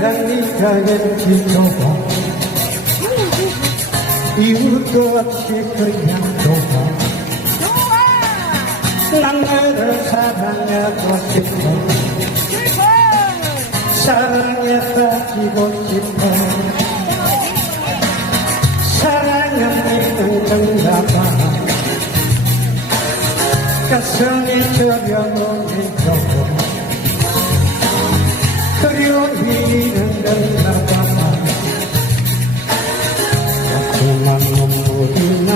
난 고향이가 왠지 좋아 이유도 없이 그냥 좋아. 난 너를 사랑하고 싶어. 사랑에 빠지고 싶어. 사랑은 믿는 건가 봐. 가슴이 저려오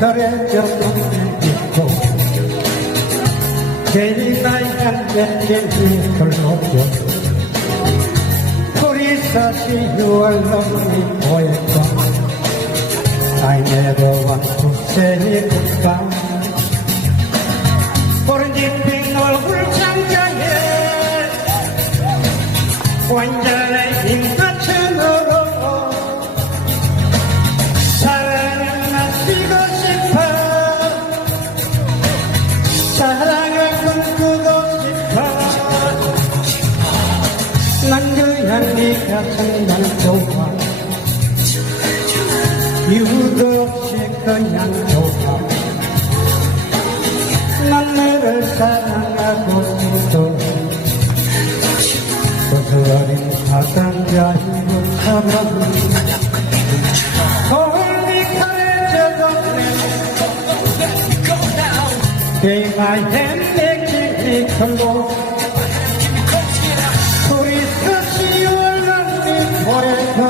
젖은 있고 괜히 나이가 맺힌이 별로죠 프리사시 6월 넘이 보였고 I never want to say goodbye 오렌지 핀 얼굴 장장에 완전 사랑을 꿈꾸고 싶어 난 그냥 네가 정말 좋아. 이유도 없이 그냥 좋아. 난 너를 사랑하고 싶어. 고스란히 이름처럼 홀 My hand making it tumble 소리 스시 올라오는 forever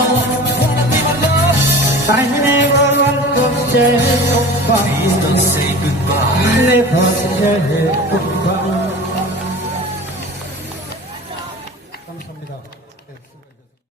I never want to say goodbye Never say goodbye